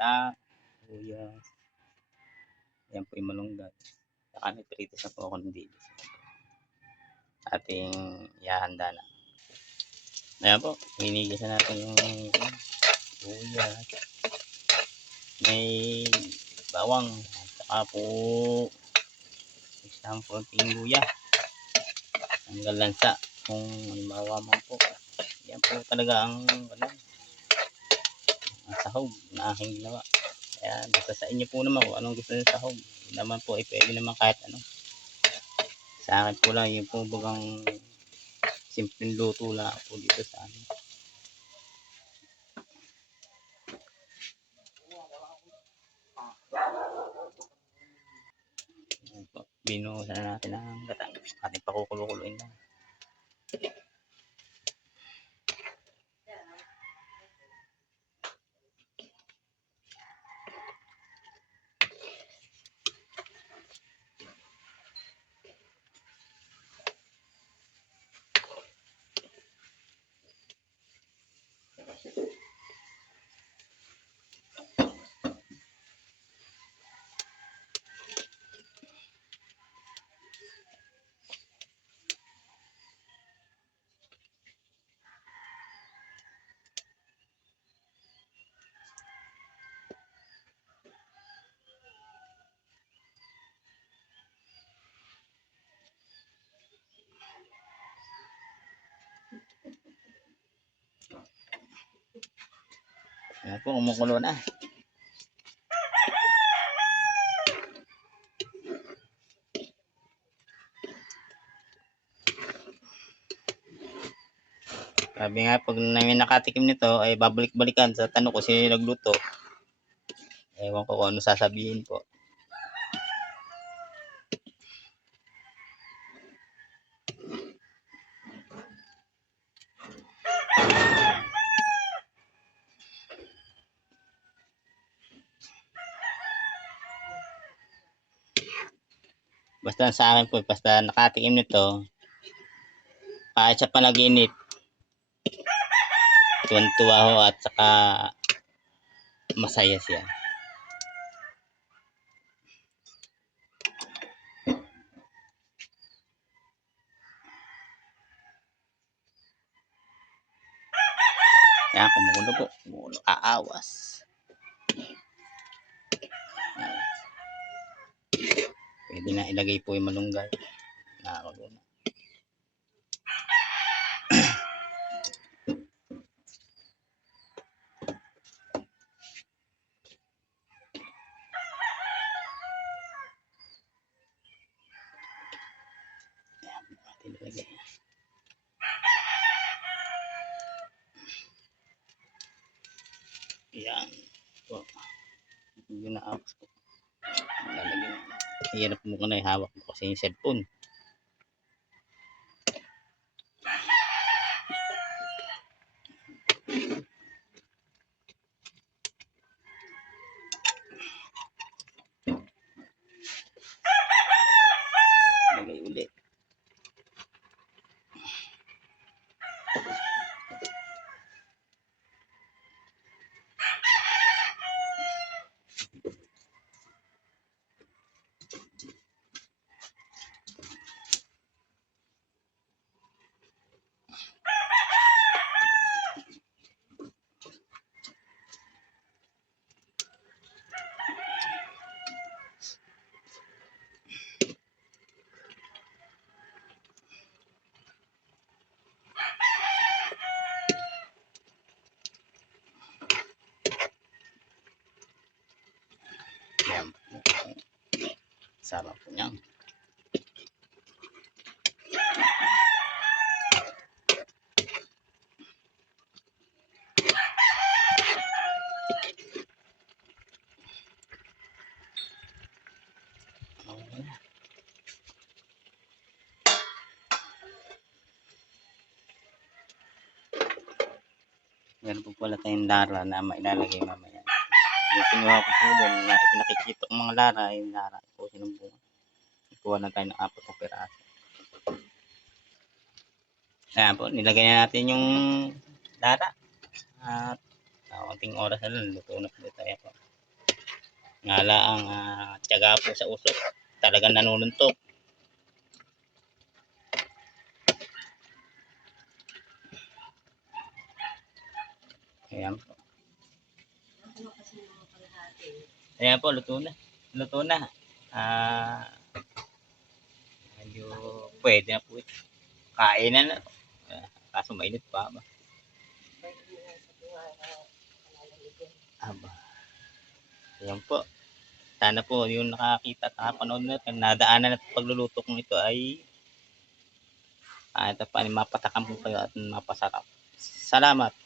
gata, luya. Yan po yung malunggay. Saka may pritos na po ako ng dilis. Ating ihahanda na. Ayan po, hinigisan natin yung luya. May bawang. Saka po isang konting luya. Hanggang lansa. Kung halimbawa man po. Yan po talaga ang sahog na aking ginawa. Kaya basta sa inyo po naman kung anong gusto nyo sahog. Naman po pwede naman kahit ano. Sa akin po lang yung po bagang simpleng luto lang po dito sa amin. Binuhusan na natin ang gata. Ating pakukulukuloyin lang. Ayan po, kumukulo na. Sabi nga, pag may nakatikim nito, ay babalik-balikan sa tanong ko sino nagluto. Ewan ko kung ano sasabihin po. Basta sa akin po, basta nakatikim nito, kahit sa panaginip, tuwan-tuwa ho at saka masaya siya. Yan, kumukulo po. Kumukulo, aawas. Pwede na ilagay po yung malunggay. Nakakulo na. Ilagay. Yan po. Ginaawas po. Lalagyan. Hirap mo ko na ihawak mo kasi yung cellphone. Lagay ulit. Yan. Sarap po niyan. Meron po pala tayong lara na mailalagay mamaya. Yung kinuha ko po doon na ipinakikita kong mga lara, yung lara po sinumbungan. Kuha na tayo ng 4 na piraso. Ayan po, nilagay na natin yung lara. At konting oras na lang, luto na po tayo po. Ngala ang tiyaga po sa usok. Talagang nanununtok. Ayan po. Ayan po, luto na. Luto na. Medyo pwede na po ito. Kainan na. Kaso mainit pa ba? Aba. Ayan po. Sana po yung nakakita at nakapanood natin, nadaanan at pagluluto kong ito ay ito pa, mapatakam po kayo at mapasarap. Salamat.